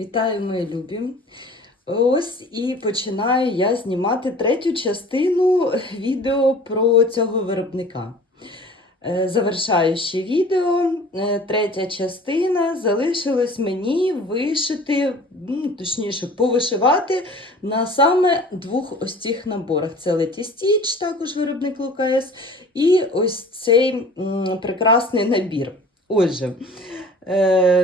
Вітаю, мої любі! Ось і починаю я знімати третю частину відео про цього виробника. Е, Завершаючи відео, е, третя частина залишилось мені вишити, точніше, повишивати на саме двох ось цих наборах. Це Letty Stitch, також виробник Лукас, і ось цей прекрасний набір. Отже,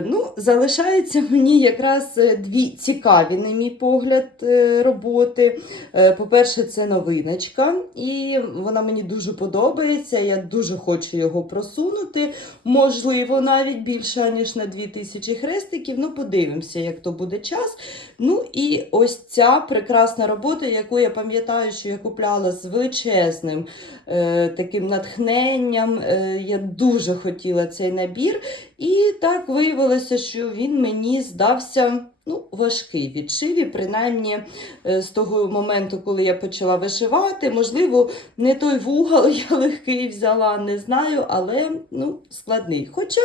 ну, залишається мені якраз е, дві цікаві, на мій погляд, е, роботи. Е, По-перше, це новиночка, і вона мені дуже подобається. Я дуже хочу його просунути. Можливо, навіть більше, ніж на 2000 хрестиків. Ну, подивимося, як то буде час. Ну і ось ця прекрасна робота, яку я пам'ятаю, що я купляла з величезним е, таким натхненням. Е, я дуже хотіла цей набір. І так виявилося, що він мені здався ну, важкий відшиві, принаймні е, з того моменту, коли я почала вишивати. Можливо, не той вугол я легкий взяла, не знаю, але ну, складний. Хоча,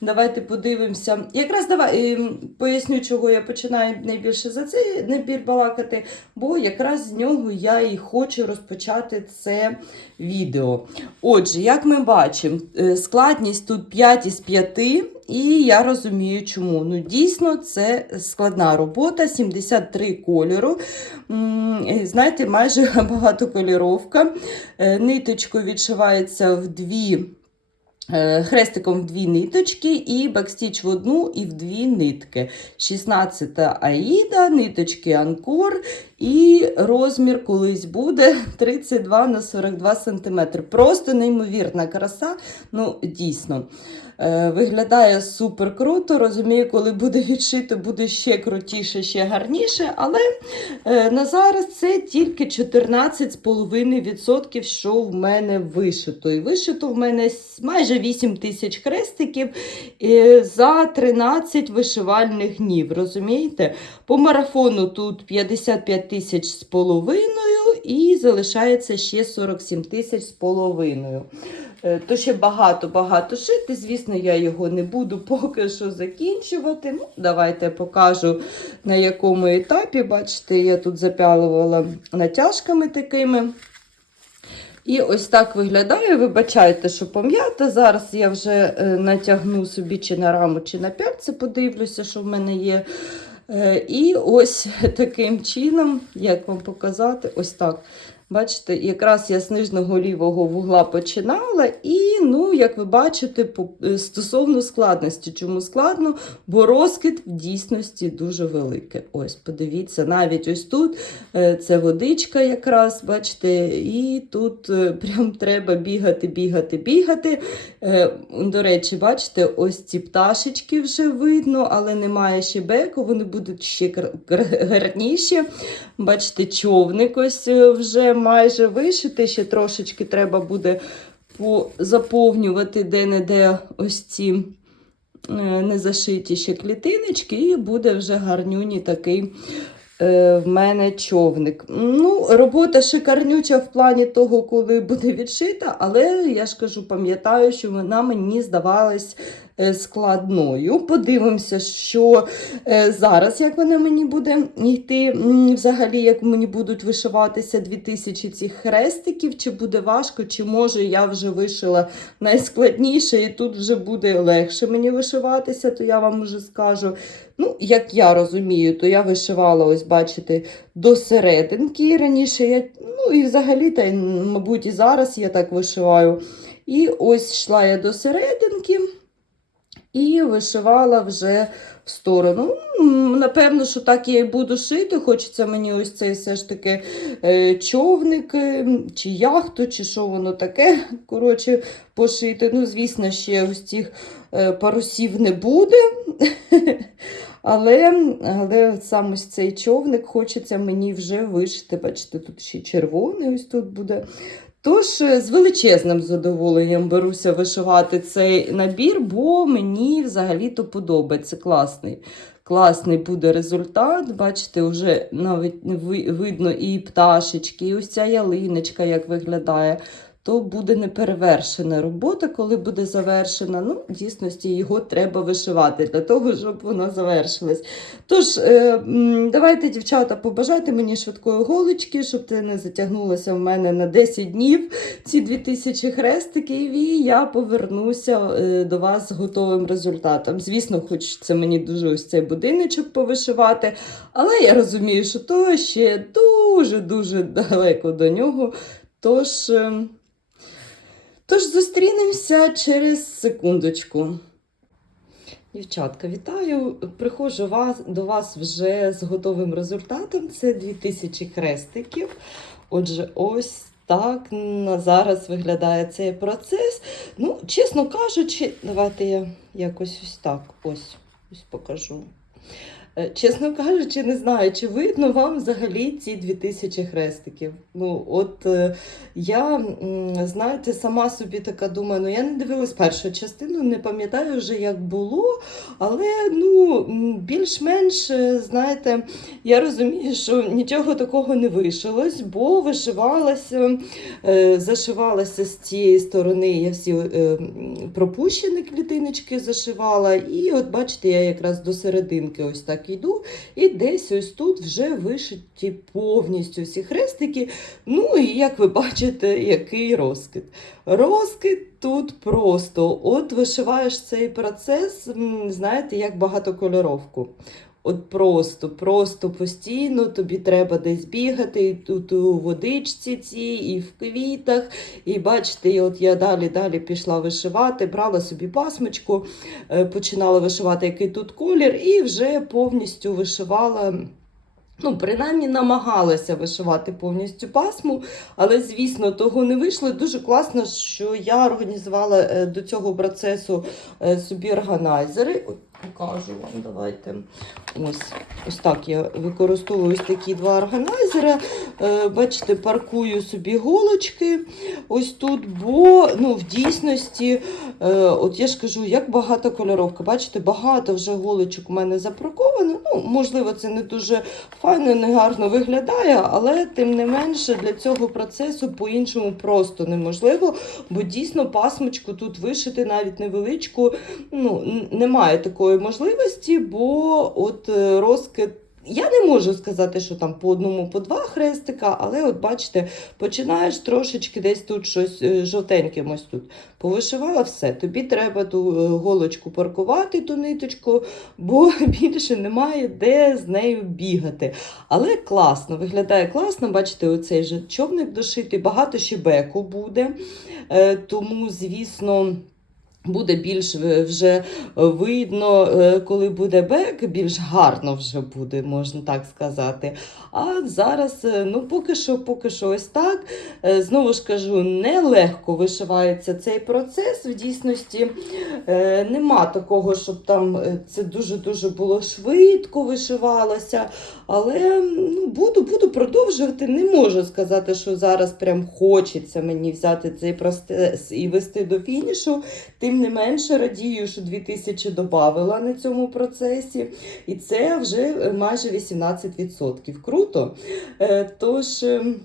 давайте подивимося. Якраз давай е, поясню, чого я починаю найбільше за цей набір балакати, бо якраз з нього я і хочу розпочати це відео. Отже, як ми бачимо, е, складність тут 5 із 5, і я розумію, чому. Ну, дійсно, це складна робота, 73 кольору. Знаєте, майже багатокольоровка. Е, Ниточкою відшивається в дві. е, Хрестиком в дві ниточки і бекстіч в одну і в дві нитки. 16 аїда, ниточки анкор і розмір колись буде 32 на 42 см. Просто неймовірна краса. Ну, дійсно. Е, Виглядає супер круто. Розумію, коли буде відшито, буде ще крутіше, ще гарніше. Але е, на зараз це тільки 14,5%, що в мене вишито. І вишито в мене майже 8 тисяч хрестиків е, за 13 вишивальних днів. Розумієте? По марафону тут 55 тисяч з половиною і залишається ще 47 тисяч з половиною. Е, То ще багато-багато шити. Звісно, я його не буду поки що закінчувати. Ну, давайте покажу на якому етапі. Бачите, я тут запялувала натяжками такими. І ось так виглядає. Вибачайте, що пом'ята. Зараз я вже е, натягну собі чи на раму, чи на п'ятце, подивлюся, що в мене є. Е, І ось таким чином, як вам показати, ось так. Бачите, якраз я з нижнього лівого вугла починала, і, ну, як ви бачите, е, стосовно складності. Чому складно? Бо розкид в дійсності дуже великий. Ось, подивіться, навіть ось тут е, це водичка якраз, бачите, і тут е, прям треба бігати, бігати, бігати. До речі, бачите, ось ці пташечки вже видно, але немає ще беку, вони будуть ще гарніші. Бачите, човник ось вже майже вишитий, ще трошечки треба буде заповнювати де-не-де ось ці е, незашиті ще клітиночки, і буде вже гарнюній такий е, в мене човник. Ну, робота шикарнюча в плані того, коли буде відшита, але я ж кажу, пам'ятаю, що вона мені здавалась складною. Подивимося, що е, зараз, як вона мені буде йти, взагалі, як мені будуть вишиватися 2000 цих хрестиків, чи буде важко, чи може я вже вишила найскладніше, і тут вже буде легше мені вишиватися, то я вам вже скажу. Ну, як я розумію, то я вишивала, ось бачите, до серединки раніше. Я, ну і взагалі, та мабуть, і зараз я так вишиваю. І ось йшла я до серединки і вишивала вже в сторону. Напевно, що так я і буду шити. Хочеться мені ось цей все ж таки е, човник, е, чи яхту, чи що воно таке. Коротше, пошити. Ну, звісно, ще ось цих е, парусів не буде. Але, але ось цей човник хочеться мені вже вишити. Бачите, тут ще червоний ось тут буде. Тож, е, з величезним задоволенням беруся вишивати цей набір, бо мені взагалі-то подобається класний. Класний буде результат. Бачите, вже навіть видно і пташечки, і ось ця ялиночка, як виглядає. То буде неперевершена робота, коли буде завершена. Ну, в дійсності його треба вишивати для того, щоб вона завершилась. Тож, е, давайте, дівчата, побажайте мені швидкої голочки, щоб це не затягнулося в мене на 10 днів ці 2000 хрестиків, і я повернуся е, до вас з готовим результатом. Звісно, хочеться мені дуже ось цей будиночок повишивати, але я розумію, що то ще дуже-дуже далеко до нього. Тож, е, тож зустрінемося через секундочку. Дівчатка, вітаю! Приходжу вас, до вас вже з готовим результатом. Це 2000 хрестиків. Отже, ось так на зараз виглядає цей процес. Ну, чесно кажучи, давайте я якось ось так ось, ось покажу. Е, Чесно кажучи, не знаю, чи видно вам взагалі ці 2000 хрестиків. Ну, от е, я, знаєте, сама собі така думаю, ну я не дивилась першу частину, не пам'ятаю вже, як було, але ну, більш-менш, е, знаєте, я розумію, що нічого такого не вишилось, бо вишивалася, зашивалася з цієї сторони, я всі пропущені клітиночки зашивала, і от бачите, я якраз до серединки ось так йду, і десь ось тут вже вишиті повністю всі хрестики. Ну і як ви бачите, який розкид. Розкид тут просто. От вишиваєш цей процес, знаєте, як багатокольоровку. От просто, просто постійно тобі треба десь бігати, і тут у водичці ці, і в квітах. І бачите, от я далі далі пішла вишивати, брала собі пасмочку, е, починала вишивати, який тут колір, і вже повністю вишивала. Ну, принаймні намагалася вишивати повністю пасму, але, звісно, того не вийшло. Дуже класно, що я організувала е, до цього процесу е, собі органайзери. Покажу вам, давайте. Ось, ось так я використовую ось такі два органайзери. Е, бачите, паркую собі голочки ось тут, бо ну, в дійсності, е, от я ж кажу, як багата кольоровка. Бачите, багато вже голочок у мене запарковано. Ну, можливо, це не дуже файно, не гарно виглядає, але тим не менше для цього процесу по-іншому просто неможливо, бо дійсно пасмочку тут вишити навіть невеличку. Ну, немає такої можливості, бо от е, розкид. Я не можу сказати, що там по одному, по два хрестика, але от бачите, починаєш трошечки десь тут щось е, жовтеньким ось тут. Повишивала все. Тобі треба ту е, голочку паркувати, ту ниточку, бо більше немає де з нею бігати. Але класно, виглядає класно. Бачите, оцей же човник дошитий, багато ще беку буде. Тому, звісно. Буде більш е, вже видно, е, коли буде бек, більш гарно вже буде, можна так сказати. А зараз, е, ну поки що, поки що ось так. Знову ж кажу, нелегко вишивається цей процес. В дійсності нема такого, щоб там це дуже-дуже було швидко вишивалося. Але ну, буду, буду продовжувати. Не можу сказати, що зараз прям хочеться мені взяти цей процес і вести до фінішу. Тим не менше радію, що 2000 додавила на цьому процесі, і це вже е, майже 18%. Круто. Е, Тож. ем,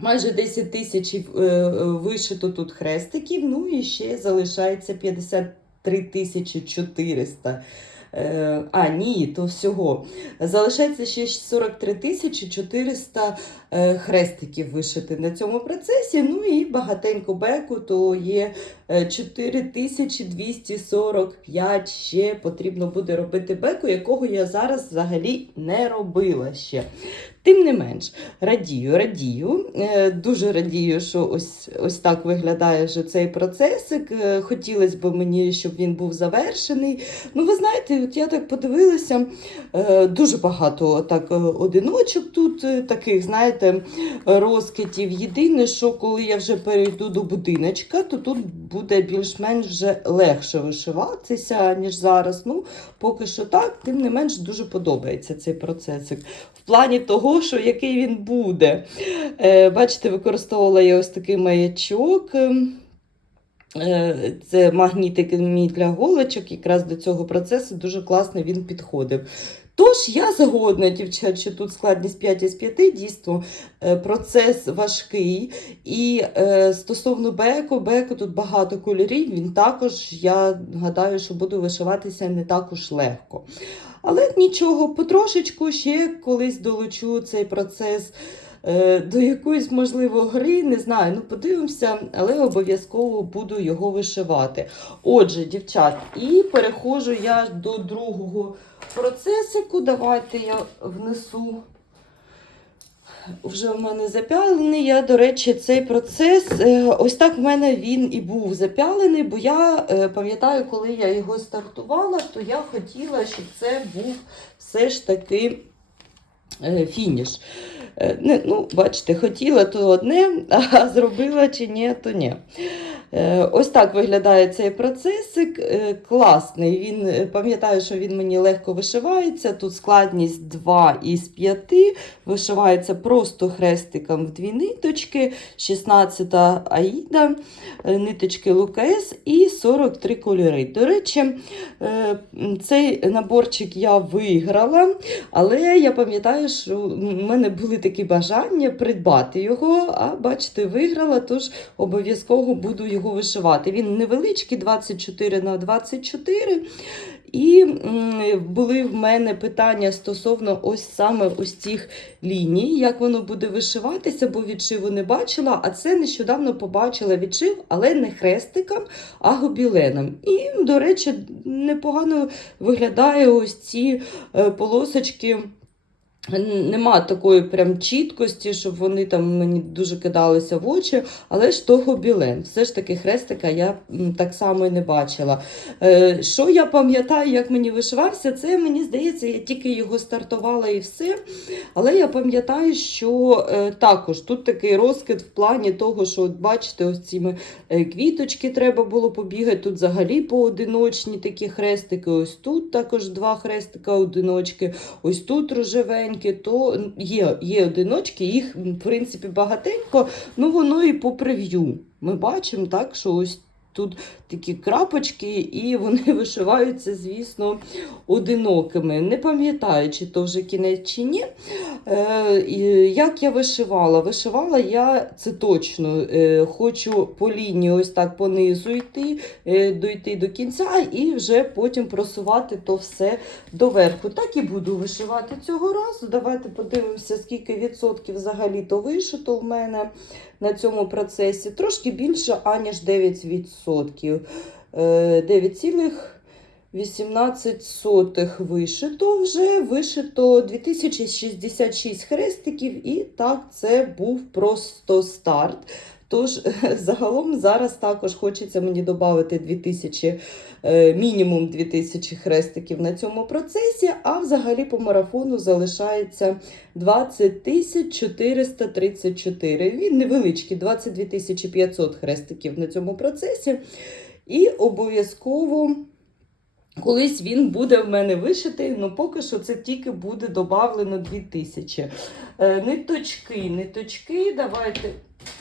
Майже 10 тисяч е, е, вишито тут хрестиків, ну і ще залишається 53 тисячі 400. Е, А, ні, то всього. Залишається ще 43 тисячі 400 е, хрестиків вишити на цьому процесі. Ну і багатенько беку, то є е, 4245 ще потрібно буде робити беку, якого я зараз взагалі не робила ще. Тим не менш, радію, радію. Е, Дуже радію, що ось, ось так виглядає вже цей процесик. Е, Хотілося б мені, щоб він був завершений. Ну, ви знаєте, от я так подивилася, е, дуже багато так, одиночок тут, таких, знаєте, розкидів. Єдине, що коли я вже перейду до будиночка, то тут буде більш-менш вже легше вишиватися, ніж зараз. Ну, поки що так, тим не менш дуже подобається цей процесик. В плані того, що який він буде. Е, бачите, використовувала я ось такий маячок. Е, Це магнітик мій для голочок, якраз до цього процесу дуже класно він підходив. Тож я згодна, дівчат, що тут складність 5 із 5, дійсно е, процес важкий. І стосовно беку, беку тут багато кольорів, він також, я гадаю, що буду вишиватися не також легко. Але нічого, потрошечку ще колись долучу цей процес е, до якоїсь, можливо, гри, не знаю, ну подивимося, але обов'язково буду його вишивати. Отже, дівчат, і переходжу я до другого процесику. Давайте я внесу. Вже в мене запялений. Я, до речі, цей процес, е, ось так в мене він і був запялений, бо я е, пам'ятаю, коли я його стартувала, то я хотіла, щоб це був все ж таки е, фініш. Е, Не, ну, бачите, хотіла то одне, а зробила чи ні, то ні. Е, Ось так виглядає цей процесик. Е, Класний. Він пам'ятаю, що він мені легко вишивається. Тут складність 2 із 5. Вишивається просто хрестиком в дві ниточки, 16 аїда, ниточки Лукас і 43 кольори. До речі, цей наборчик я виграла, але я пам'ятаю, що в мене були такі бажання придбати його, а бачите, виграла, тож обов'язково буду його вишивати. Він невеличкий, 24 на 24. І були в мене питання стосовно ось саме ось цих ліній, як воно буде вишиватися, бо відшиву не бачила, а це нещодавно побачила відшив, але не хрестиком, а гобіленом. І, до речі, непогано виглядає ось ці е, полосочки. Нема такої прям чіткості, щоб вони там мені дуже кидалися в очі, але ж того білен. Все ж таки хрестика я так само і не бачила. Е, що я пам'ятаю, як мені вишивався, це мені здається, я тільки його стартувала і все. Але я пам'ятаю, що е, також тут такий розкид в плані того, що от бачите, ось ці е, квіточки треба було побігати. Тут взагалі поодиночні такі хрестики. Ось тут також два хрестика одиночки, ось тут рожевенькі, то є, є одиночки, їх в принципі багатенько, ну воно і по прев'ю. Ми бачимо так, що ось. Тут такі крапочки, і вони вишиваються, звісно, одинокими. Не пам'ятаю, чи то вже кінець чи ні. Е, як я вишивала? Вишивала я це точно. Е, хочу по лінії ось так понизу йти, е, дойти до кінця і вже потім просувати то все доверху. Так і буду вишивати цього разу. Давайте подивимося, скільки відсотків взагалі то вишито в мене на цьому процесі. Трошки більше, аніж 9%. Е, 9,18 вишито вже. Вишито 2066 хрестиків, і так, це був просто старт. Тож, загалом зараз також хочеться мені додати 2000, е, мінімум 2000 хрестиків на цьому процесі, а взагалі по марафону залишається 20 434. Він невеличкий, 22 500 хрестиків на цьому процесі. І обов'язково. Колись він буде в мене вишитий, але поки що це тільки буде додавлено 2000. Е, ниточки, ниточки, давайте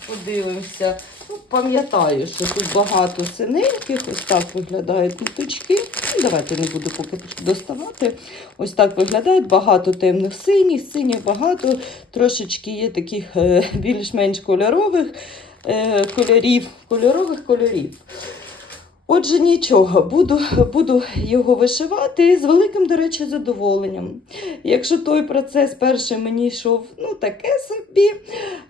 подивимося. Ну, пам'ятаю, що тут багато синеньких, ось так виглядають ниточки. Ну, Давайте не буду поки доставати. Ось так виглядають багато темних синіх, синіх багато, трошечки є таких е, більш-менш кольорових е, кольорів, кольорових кольорів. Отже, нічого, буду, буду його вишивати з великим, до речі, задоволенням. Якщо той процес перший мені йшов, ну таке собі.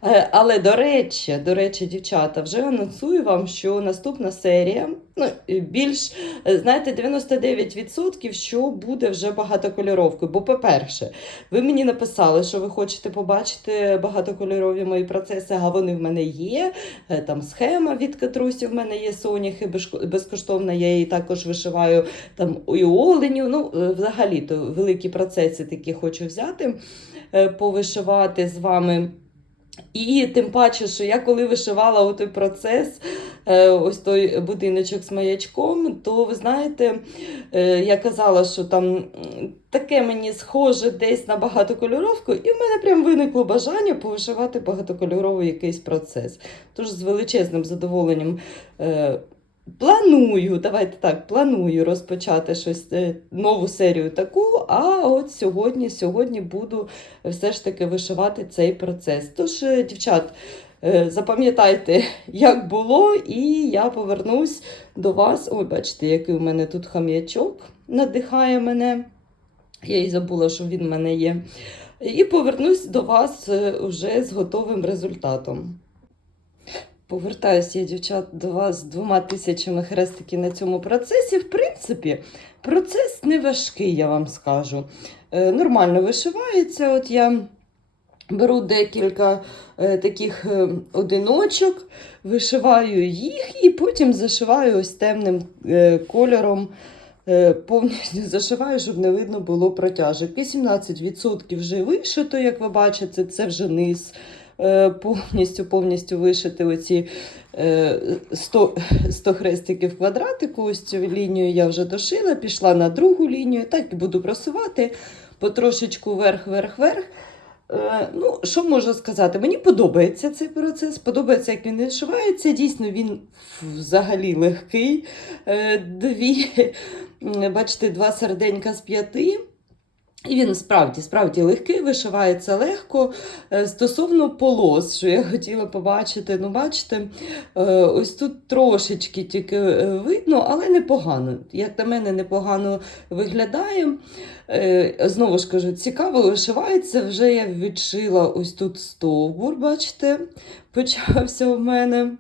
Е, Але до речі, до речі, дівчата, вже анонсую вам, що наступна серія, ну більш, е, знаєте, 99%, що буде вже багатокольоровкою. Бо, по-перше, ви мені написали, що ви хочете побачити багатокольорові мої процеси, а вони в мене є. Е, Там схема від Катрусі в мене є соняхи безкоштовна, я її також вишиваю там і оленю. Ну, е, взагалі, то великі процеси такі хочу взяти, повишивати з вами. І тим паче, що я коли вишивала той процес, е, ось той будиночок з маячком, то ви знаєте, е, я казала, що там таке мені схоже десь на багатокольоровку, і в мене прям виникло бажання повишивати багатокольоровий якийсь процес. Тож з величезним задоволенням е, Планую, давайте так, планую розпочати щось, е, нову серію таку, а от сьогодні, сьогодні буду все ж таки вишивати цей процес. Тож, е, дівчат, е, запам'ятайте, як було, і я повернусь до вас. Ой, бачите, який у мене тут хам'ячок надихає мене. Я і забула, що він в мене є. І повернусь до вас уже з готовим результатом. Повертаюся я, дівчат, до вас з двома тисячами хрестиків на цьому процесі. В принципі, процес не важкий, я вам скажу. Е, нормально вишивається. От я беру декілька е, таких е, одиночок, вишиваю їх і потім зашиваю ось темним е, кольором. Е, Повністю зашиваю, щоб не видно було протяжок. 18% вже вишито, як ви бачите, це вже низ. Е, Повністю повністю вишити оці е, 100, 100 хрестиків квадратику. Ось цю лінію я вже дошила, пішла на другу лінію, так і буду просувати потрошечку вверх, вверх, вверх. Е, Ну, що можу сказати? Мені подобається цей процес, подобається, як він вишивається. Дійсно, він взагалі легкий. Дві, бачите, два серденька з п'яти. І він справді справді легкий, вишивається легко. Е, Стосовно полос, що я хотіла побачити, ну бачите, е, ось тут трошечки тільки е, видно, але непогано. Як на мене, непогано виглядає. Знову ж кажу, цікаво вишивається. Вже я відшила ось тут стовбур, бачите, почався в мене.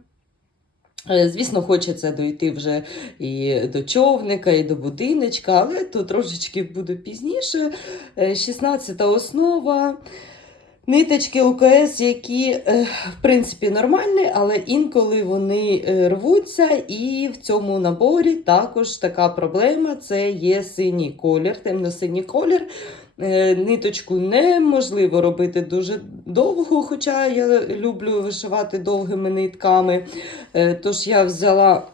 Е, Звісно, хочеться дойти вже і до човника, і до будиночка, але то трошечки буде пізніше. 16-та основа. Ниточки УКС, які, е, в принципі, нормальні, але інколи вони е, рвуться, і в цьому наборі також така проблема це є синій колір, темно-синій колір. Е, Ниточку неможливо робити дуже довго, хоча я люблю вишивати довгими нитками. Е, Тож я взяла,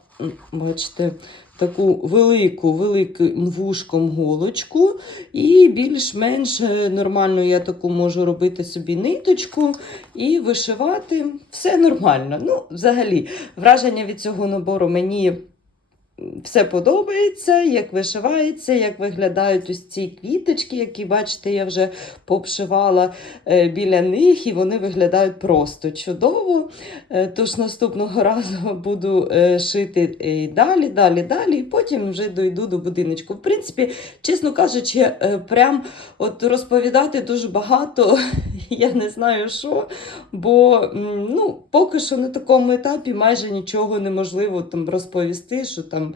бачите, таку велику, великим вушком голочку, і більш-менш е, нормально я таку можу робити собі ниточку і вишивати. Все нормально. Ну, взагалі, враження від цього набору мені. Все подобається, як вишивається, як виглядають ось ці квіточки, які, бачите, я вже попшивала е, біля них, і вони виглядають просто чудово. Е, Тож наступного разу буду е, шити і далі, далі, далі, і потім вже дойду до будиночку. В принципі, чесно кажучи, прям от розповідати дуже багато, я не знаю що, бо ну, поки що на такому етапі майже нічого неможливо там розповісти, що там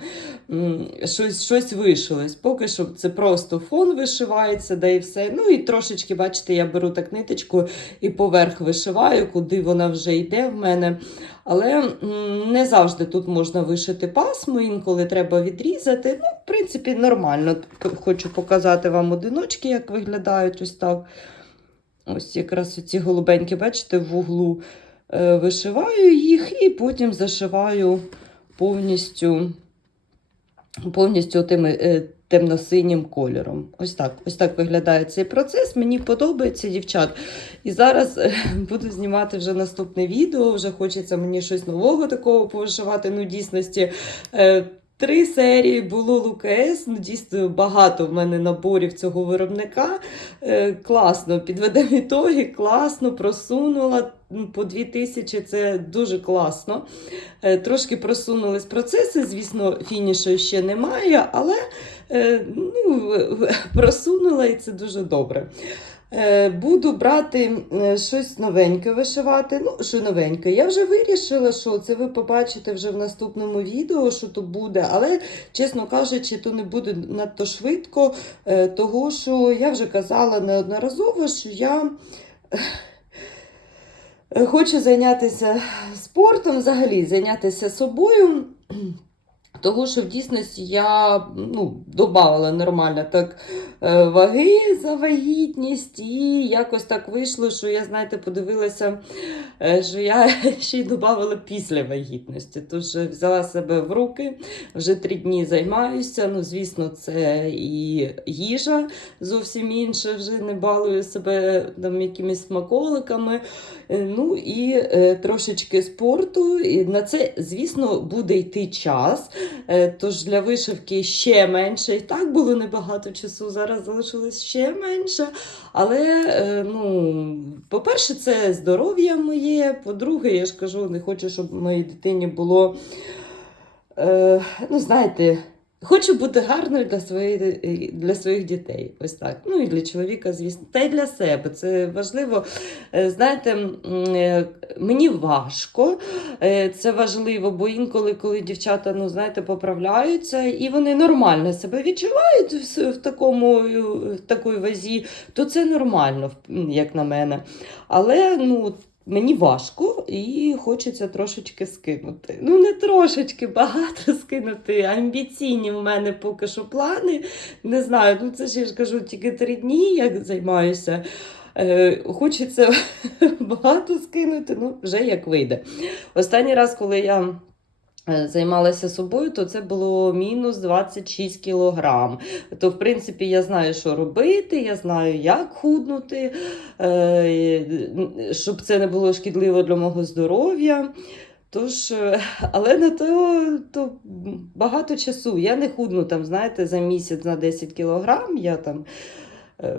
щось, щось вишилось. Поки що це просто фон вишивається, да і все. Ну і трошечки, бачите, я беру так ниточку і поверх вишиваю, куди вона вже йде в мене. Але не завжди тут можна вишити пасму, інколи треба відрізати. Ну, в принципі, нормально. Хочу показати вам одиночки, як виглядають ось так. Ось якраз ці голубенькі, бачите, в углу е, вишиваю їх і потім зашиваю повністю, повністю тим е, темно-синім кольором. Ось так, ось так виглядає цей процес. Мені подобається, дівчат. І зараз е, буду знімати вже наступне відео. Вже хочеться мені щось нового такого повишивати. Ну, дійсності. Три серії було ЛУКС, ну дійсно багато в мене наборів цього виробника. Е, класно, підведемо ітоги, класно, просунула ну, по 2000, це дуже класно. Е, трошки просунулись процеси, звісно, фінішу ще немає, але е, ну, просунула і це дуже добре. Е, Буду брати е, щось новеньке вишивати. Ну, що новеньке. Я вже вирішила, що це ви побачите вже в наступному відео, що то буде, але, чесно кажучи, то не буде надто швидко, е, того що я вже казала неодноразово, що я. Хочу зайнятися спортом, взагалі зайнятися собою. Того, що в дійсності я ну, додавала нормально так е, ваги за вагітність, і якось так вийшло, що я, знаєте, подивилася, е, що я ще й додавала після вагітності. Тож е, взяла себе в руки, вже три дні займаюся. Ну, звісно, це і їжа зовсім інша, вже не балую себе там якимись смаколиками. Ну і трошечки спорту. І на це, звісно, буде йти час. Е, Тож для вишивки ще менше. І так було небагато часу. Зараз залишилось ще менше. Але, е, ну, по-перше, це здоров'я моє. По-друге, я ж кажу, не хочу, щоб моїй дитині було. Е, ну, знаєте, Хочу бути гарною для своєї, для своїх дітей. Ось так. Ну і для чоловіка, звісно, та й для себе. Це важливо. Е, Знаєте, е, мені важко. Е, Це важливо, бо інколи, коли дівчата, ну, знаєте, поправляються, і вони нормально себе відчувають в, такому в такій вазі, то це нормально, як на мене. Але ну. Мені важко і хочеться трошечки скинути. Ну, не трошечки, багато скинути. Амбіційні в мене поки що плани. Не знаю, ну це ж я ж кажу, тільки три дні як займаюся. Е, хочеться багато скинути, ну вже як вийде. Останній раз, коли я займалася собою, то це було мінус 26 кілограм. То, в принципі, я знаю, що робити, я знаю, як худнути, е, щоб це не було шкідливо для мого здоров'я. Тож, е, але на то, то багато часу. Я не худну там, знаєте, за місяць на 10 кілограм. Я там е,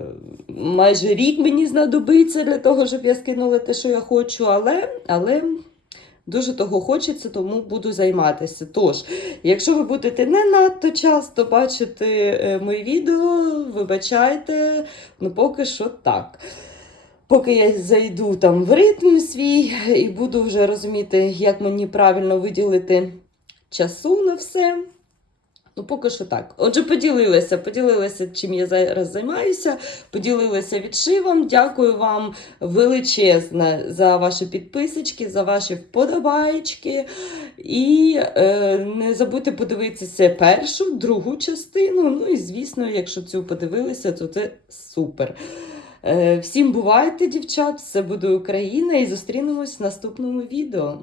майже рік мені знадобиться для того, щоб я скинула те, що я хочу, але, але дуже того хочеться, тому буду займатися. Тож, якщо ви будете не надто часто бачити е, мої відео, вибачайте, ну поки що так. Поки я зайду там в ритм свій і буду вже розуміти, як мені правильно виділити часу на все. Ну, поки що так. Отже, поділилася, поділилася, чим я зараз займаюся, поділилася відшивом. Дякую вам величезне за ваші підписочки, за ваші вподобайки. І е, не забудьте подивитися першу, другу частину. Ну і звісно, якщо цю подивилися, то це супер. Е, всім бувайте, дівчат! Все буде Україна, і зустрінемось в наступному відео.